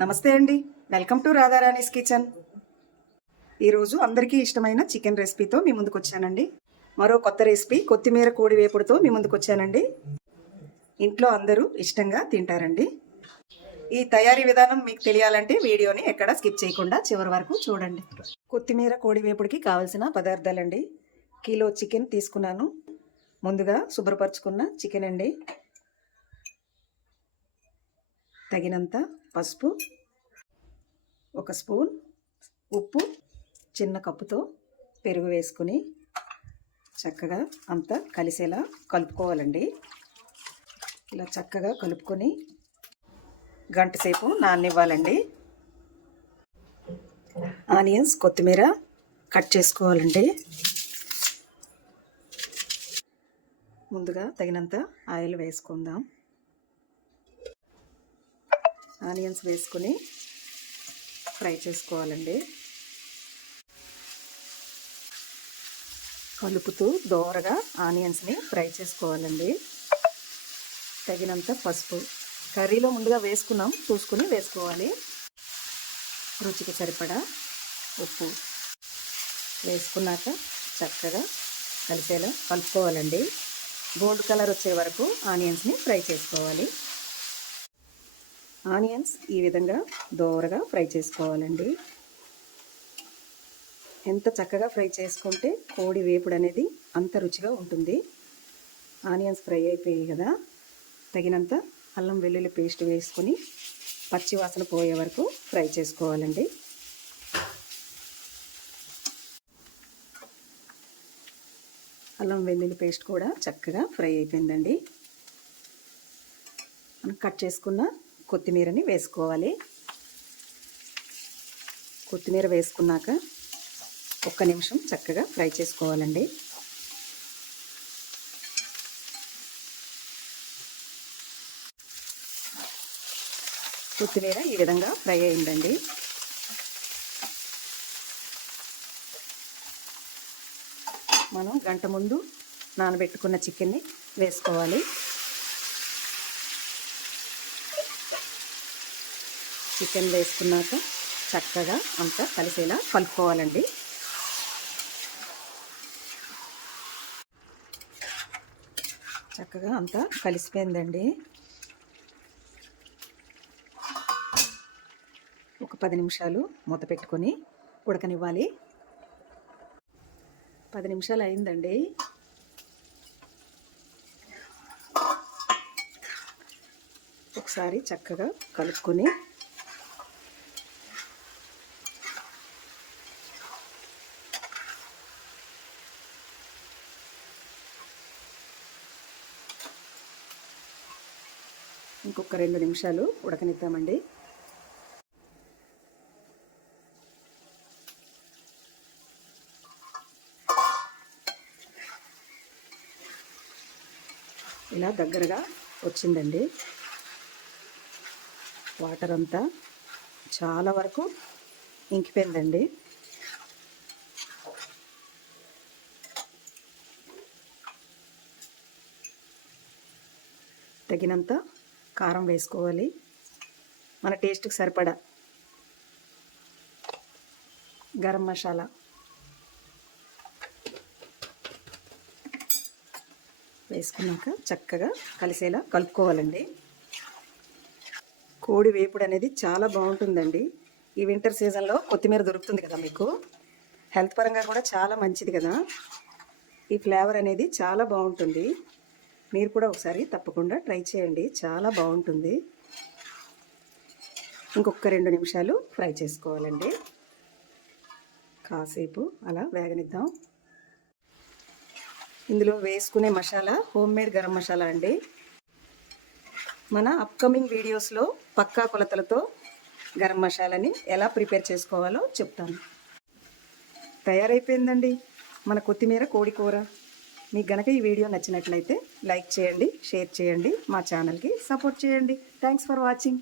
నమస్తే అండి, welcome to Radharani's kitchen. ఈరోజు అందరికీ ఇష్టమైన చికెన్ రెసిపీతో మీ ముందుకు వచ్చానండి. మరో కొత్త రెసిపీ కొత్తిమీర కోడి వేపుడుతో మీ ముందుకు వచ్చానండి. ఇంట్లో అందరూ ఇష్టంగా తింటారండి. ఈ తయారీ విధానం మీకు తెలియాలంటే వీడియోని ఎక్కడా స్కిప్ చేయకుండా చివరి వరకు చూడండి. కొత్తిమీర కోడి వేపుడికి కావాల్సిన పదార్థాలండి. కిలో చికెన్ తీసుకున్నాను. ముందుగా శుభ్రపరచుకున్న చికెన్ అండి. తగినంత పసుపు, 1 స్పూన్ ఉప్పు, చిన్న కప్పుతో పెరుగు వేసుకుని చక్కగా అంతా కలిసేలా కలుపుకోవాలండి. ఇలా చక్కగా కలుపుకొని గంట సేపు నాననివ్వాలండి. ఆనియన్స్, కొత్తిమీర కట్ చేసుకోవాలండి. ముందుగా తగినంత ఆయిల్ వేసుకుందాం. ఆనియన్స్ వేసుకొని ఫ్రై చేసుకోవాలండి. కలుపుతూ దోరగా ఆనియన్స్ని ఫ్రై చేసుకోవాలండి. తగినంత పసుపు, కర్రీలో ముందుగా వేసుకున్నాం, చూసుకుని వేసుకోవాలి. రుచికి సరిపడా ఉప్పు వేసుకున్నాక చక్కగా కలిసేలా కలుపుకోవాలండి. గోల్డ్ కలర్ వచ్చే వరకు ఆనియన్స్ని ఫ్రై చేసుకోవాలి. ఆనియన్స్ ఈ విధంగా దోరగా ఫ్రై చేసుకోవాలండి. ఎంత చక్కగా ఫ్రై చేసుకుంటే కోడి వేపుడు అనేది అంత రుచిగా ఉంటుంది. ఆనియన్స్ ఫ్రై అయిపోయాయి కదా, తగినంత అల్లం వెల్లుల్లి పేస్ట్ వేసుకొని పచ్చి వాసన పోయే వరకు ఫ్రై చేసుకోవాలండి. అల్లం వెల్లుల్లి పేస్ట్ కూడా చక్కగా ఫ్రై అయిపోయిందండి. మనం కట్ చేసుకున్న కొత్తిమీరని వేసుకోవాలి. కొత్తిమీర వేసుకున్నాక 1 నిమిషం చక్కగా ఫ్రై చేసుకోవాలండి. కొత్తిమీర ఈ విధంగా ఫ్రై అయిందండి. మనం గంట ముందు నానబెట్టుకున్న చికెన్ని వేసుకోవాలి. చికెన్ వేసుకున్నాక చక్కగా అంతా కలిసేలా కలుపుకోవాలండి. చక్కగా అంతా కలిసిపోయిందండి. ఒక 10 నిమిషాలు మూత పెట్టుకొని ఉడకనివ్వాలి. 10 నిమిషాలు అయిందండి. ఒకసారి చక్కగా కలుపుకొని ఇంకొక 2 నిమిషాలు ఉడకనిద్దామండి. ఇలా దగ్గరగా వచ్చిందండి. వాటర్ అంతా చాలా వరకు ఇంకిపోయిందండి. తగినంత కారం వేసుకోవాలి. మన టేస్ట్కి సరిపడా గరం మసాలా వేసుకున్నాక చక్కగా కలిసేలా కలుపుకోవాలండి. కోడి వేపుడు అనేది చాలా బాగుంటుందండి. ఈ వింటర్ సీజన్లో కొత్తిమీర దొరుకుతుంది కదా మీకు, హెల్త్ పరంగా కూడా చాలా మంచిది కదా. ఈ ఫ్లేవర్ అనేది చాలా బాగుంటుంది. మీరు కూడా ఒకసారి తప్పకుండా ట్రై చేయండి, చాలా బాగుంటుంది. ఇంకొక 2 నిమిషాలు ఫ్రై చేసుకోవాలండి. కాసేపు అలా వేగనిద్దాం. ఇందులో వేసుకునే మసాలా హోమ్ మేడ్ గరం మసాలా అండి. మన అప్కమింగ్ వీడియోస్లో పక్కా కొలతలతో గరం మసాలాని ఎలా ప్రిపేర్ చేసుకోవాలో చెప్తాను. తయారైపోయిందండి మన కొత్తిమీర కోడి కూర. మీకు గనక ఈ వీడియో నచ్చినట్లయితే లైక్ చేయండి, షేర్ చేయండి, మా ఛానల్కి సపోర్ట్ చేయండి. Thanks for watching.